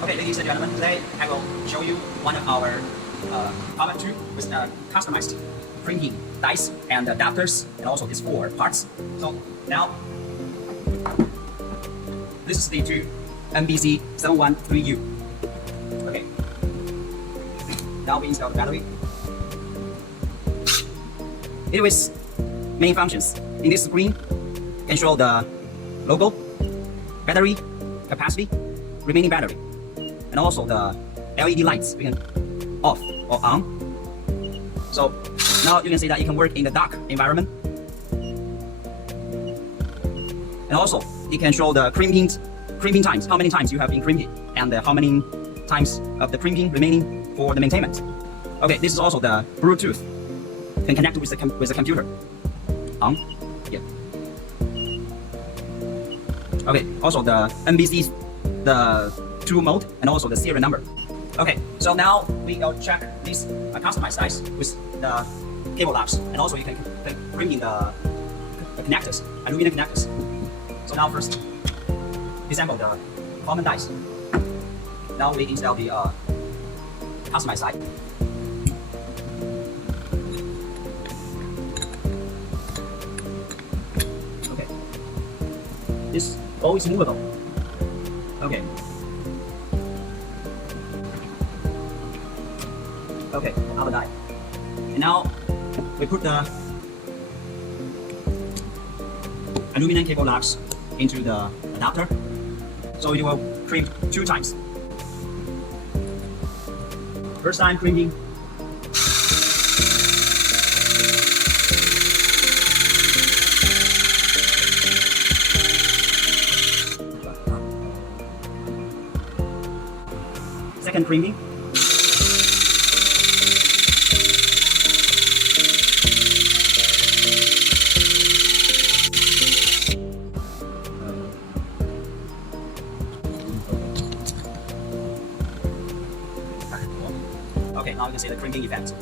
Okay, ladies and gentlemen, today I will show you one of our power tool with customized crimping dies and adapters and also these 4 parts. So now, this is the two NBC-713U. Okay, now we install the battery. It has main functions. In this screen, you can show the logo, battery, capacity, remaining battery, and also the LED lights we can off or on. So now you can see that it can work in the dark environment. And also it can show the crimping times, how many times you have been crimping, and how many times of the crimping remaining for the maintenance. Okay, this is also the Bluetooth. Can connect with the computer. On. Yeah. Okay, also the NBC, the tool mode, and also the serial number. Okay, so now we will check this customized dies with the cable lugs, and also you can bring in the connectors, aluminum connectors. So now first, disassemble the common dies. Now we install the customized side. Okay, this bowl is movable. Okay. Okay, another die. And now we put the aluminum cable lugs into the adapter. So it will crimp 2 times. First time crimping. Second crimping. Okay, now you can see the crimping effect.